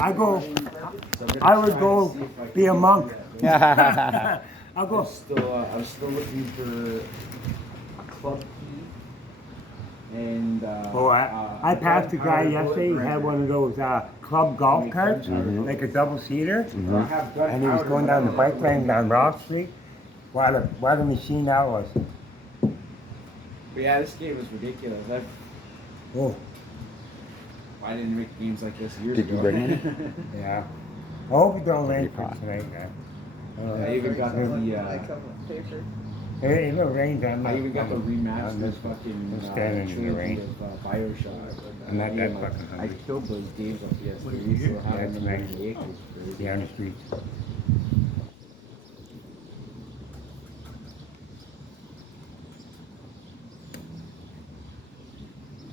I would go be a monk. I'll go. I was still looking for a club key. And I passed a guy yesterday. He had one of those club golf carts, like a double-seater, and he was going down the bike lane down Rock Street. What a machine that was! But yeah, this game was ridiculous. I didn't make games like this years ago. Did you bring it? Yeah. I hope it don't rain for tonight, man. I even got It'll rain. I even got the remastered fucking standing in the rain. of Bioshock. I'm not that fucking I hungry. killed those games on PS3, so having them on the acres. Yeah, on the streets.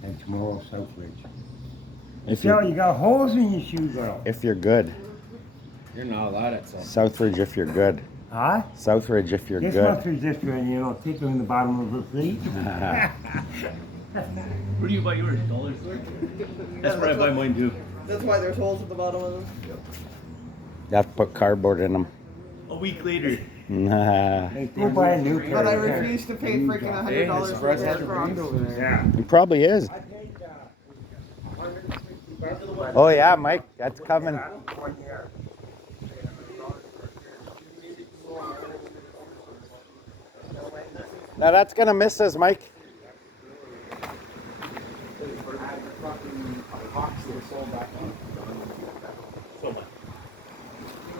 And tomorrow, Southridge. You got holes in your shoes, girl. If you're good. You're not allowed at Southridge. Southridge if you're good. Huh? Southridge if you're This good. must be just when you know, take them in the bottom of the feet. Where do you buy yours? Dollar store? That's where I buy mine too. That's why there's holes at the bottom of them. You have to put cardboard in them. A week later. Hey, go buy a new pair. But I refuse to pay freaking $100 for a pair of Crocs. Yeah. He probably is. Oh yeah, Mike, that's coming. Now that's gonna miss us, Mike.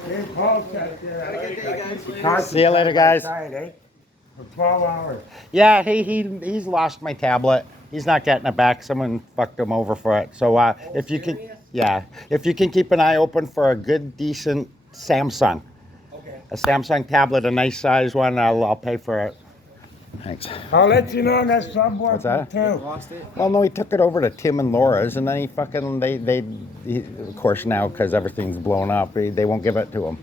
Here's Paul sat there. See you later, guys. For 12 hours. Yeah, he's lost my tablet. He's not getting it back. Someone fucked him over for it. So if you can keep an eye open for a good, decent Samsung, a Samsung tablet, a nice size one, I'll pay for it. Thanks. I'll let you know that's subboard. What's that? Too. Well, no, he took it over to Tim and Laura's, and then he of course now because everything's blown up, they won't give it to him.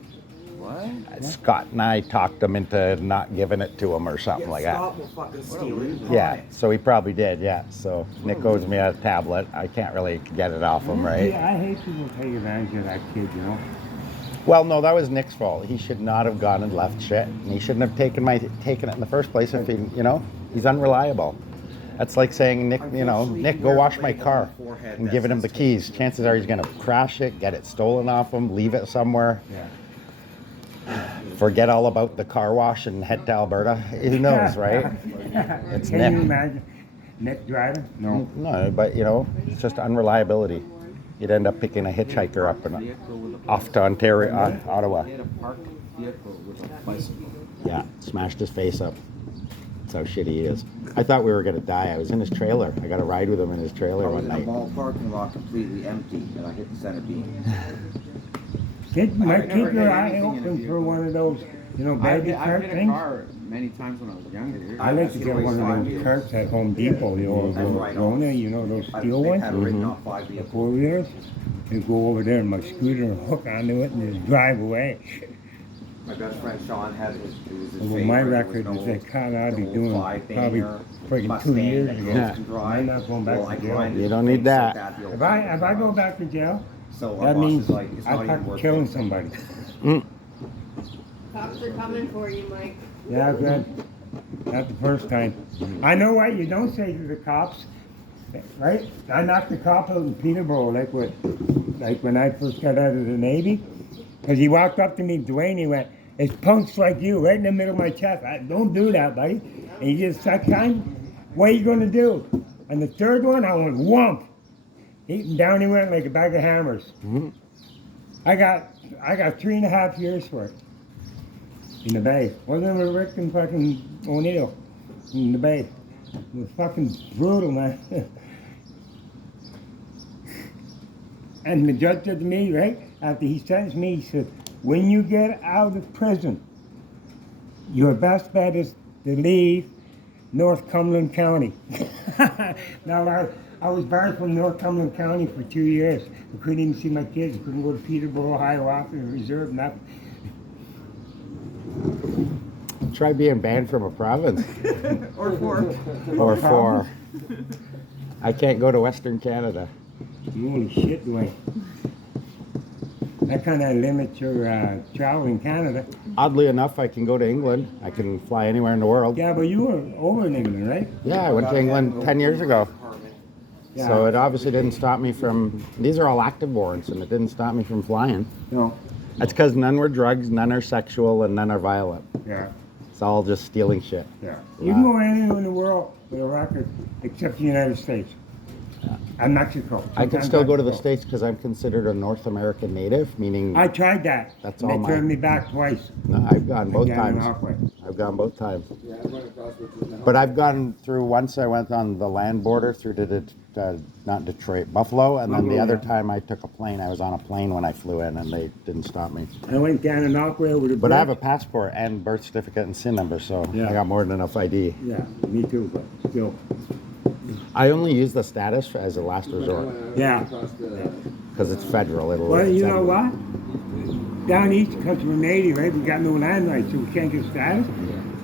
What? Scott and I talked him into not giving it to him or something like that. Scott will fucking steal it. Yeah, so he probably did, yeah. So Nick owes me a tablet. I can't really get it off him, right? Yeah, I hate people take advantage of that kid, you know. Well, no, that was Nick's fault. He should not have gone and left shit. And he shouldn't have taken it in the first place if he, he's unreliable. That's like saying, Nick, Nick, go wash my car and giving him the keys. Chances are he's going to crash it, get it stolen off him, leave it somewhere. Yeah. Forget all about the car wash and head to Alberta. Who knows, right? It's Can Nick. you imagine Nick driving? No. No, but it's just unreliability. You'd end up picking a hitchhiker up and off to Ontario, Ottawa. He had a parked vehicle with a bicycle. Yeah, smashed his face up. That's how shitty he is. I thought we were gonna die. I was in his trailer. I got a ride with him in his trailer one in a night. mall parking lot completely empty, and I hit the center beam. Keep your eye open for one of those, baby I've cart hit a things. car many times when I was younger. I like to get one of those carts at Home Depot, Rona, those steel ones, Had written off 5 the vehicles. 4-wheelers. And go over there in my scooter and hook onto it and just drive away. My best friend Sean had it was his Well, favorite. my There record was is no- that car I'd be no doing five probably banger freaking Mustang 2 years that ago. girls can drive. I'm not going back Well, I to jail. grinded You don't need so that. bad the old If I go back to jail, So our that boss means is like, it's not I'm even fucking worth killing it. somebody. Cops are coming for you, Mike. Yeah, good. Not the first time. I know what you don't say to the cops, right? I knocked the cop out in Peterborough, like when I first got out of the Navy. Because he walked up to me, Dwayne, he went, "It's punks like you, right in the middle of my chest. Don't do that, buddy." And he just sat down. What are you going to do? And the third one, I went, whomp. Down he went like a bag of hammers. Mm-hmm. I got 3.5 years for it. In the bay. Wasn't it Rick and fucking O'Neill in the bay? It was fucking brutal, man. And the judge said to me, right, after he sentenced me, he said, when you get out of prison, your best bet is to leave North Cumberland County. Now, I was barred from North Cumberland County for 2 years. I couldn't even see my kids. I couldn't go to Peterborough, Ohio office, reserve, nothing. Try being banned from a province. Or 4. Or 4. I can't go to Western Canada. Holy shit, Dwayne. That kind of limits your travel in Canada. Oddly enough, I can go to England. I can fly anywhere in the world. Yeah, but you were over in England, right? Yeah, I went to England 10 years ago. Yeah. So it obviously didn't stop me from, these are all active warrants, and it didn't stop me from flying. No. That's because none were drugs, none are sexual, and none are violent. Yeah. It's all just stealing shit. Yeah. You can go anywhere in the world with a record except the United States. And Mexico. I can Sometimes still go to the Mexico. States because I'm considered a North American native, meaning I tried that. That's and all they mine. turned me back twice. no, I've gone both Again and times. halfway. I've gone both times. Yeah, I went across which is now. But I've gone through, once I went on the land border through to not Detroit, Buffalo, and then the Buffalo, other yeah. time I took a plane. I was on a plane when I flew in, and they didn't stop me. I went down and halfway with a But I have a bridge. passport and birth certificate and SIN number, so Yeah. I got more than enough ID. Yeah, me too, but still. I only use the status as a last resort Yeah. because it's federal. Well, you it's know what? Down east, because we're native, right, we got no land rights, so we can't get status.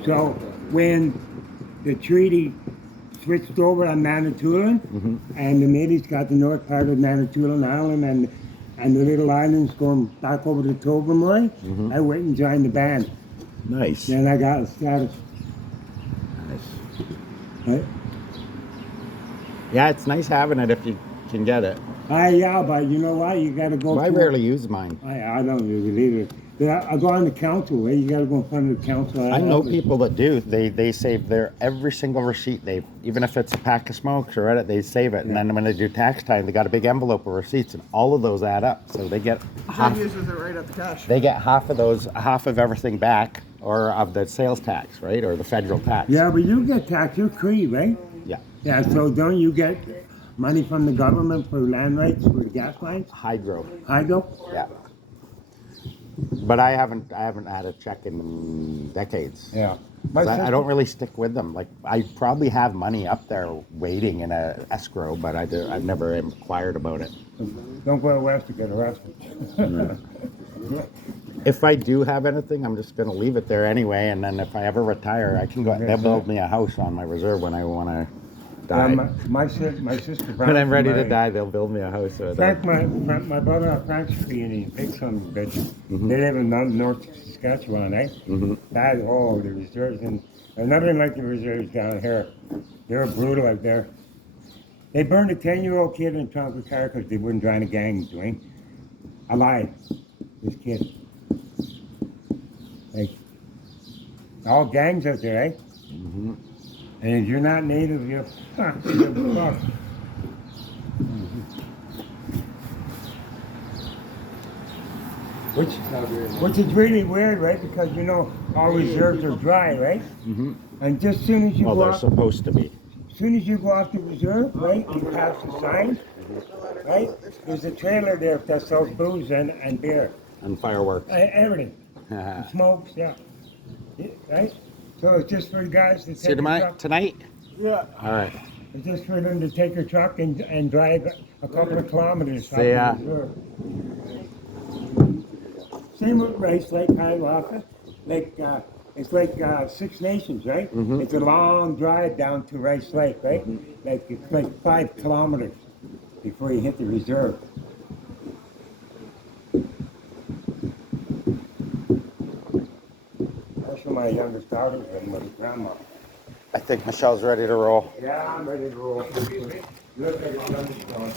So when the treaty switched over on Manitoulin, and the natives got the north part of Manitoulin Island and the little islands going back over to Tobermory, I went and joined the band. Nice. Then I got a status. Nice. Right? Yeah, it's nice having it if you can get it. Yeah, but you know what? You got to go. Well, I through- rarely use mine. I don't really either. But I go on the council, right? You got to go in front of the council. I know people that do. They save their every single receipt. They even if it's a pack of smokes or whatever, they save it. And then when they do tax time, they got a big envelope of receipts, and all of those add up. So they get half. She uses it right at the cash. They get half of those, half of everything back, or of the sales tax, right, or the federal tax. Yeah, but you get taxed. You're Cree, right? Yeah. Yeah. So don't you get money from the government for land rights for the gas lines? Hydro. Hydro? Yeah. But I haven't had a check in decades. Yeah. 'Cause I don't really stick with them. Like I probably have money up there waiting in a escrow, but I've never inquired about it. Don't go west to get arrested. If I do have anything, I'm just gonna leave it there anyway. And then if I ever retire, I can go. They'll build me a house on my reserve when I want to die. my sister. When I'm ready to Frank, die, they'll build me a house. Over there. my brother Frank's Cree and he big son of a bitch. They live in North Saskatchewan, eh? That the reserves and nothing like the reserves down here. They're brutal out there. They burned a 10-year-old kid in the trunk of a car because they wouldn't join a gang, Dwayne. Alive. This kid. Like, all gangs out there, eh? And if you're not native, you're fucked. Which is really weird, right? Because you know all reserves are dry, right? And just as soon as you Well, go they're off, supposed to be. the reserve, right? You pass the sign, right? There's a trailer there that sells booze and beer, And fireworks. everything, smokes, yeah. Right? So it's just for the guys to See take you a truck. tonight? Yeah. All right. It's just for them to take a truck and drive a couple of kilometers. See ya. Same with Rice Lake, Hiawatha. It's like Six Nations, right? It's a long drive down to Rice Lake, right? It's like 5 kilometers before you hit the reserve. That's where my youngest daughter's been with her grandma. I think Michelle's ready to roll. Yeah, I'm ready to roll. Look at the thunderstorm.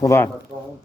Hold on. My phone.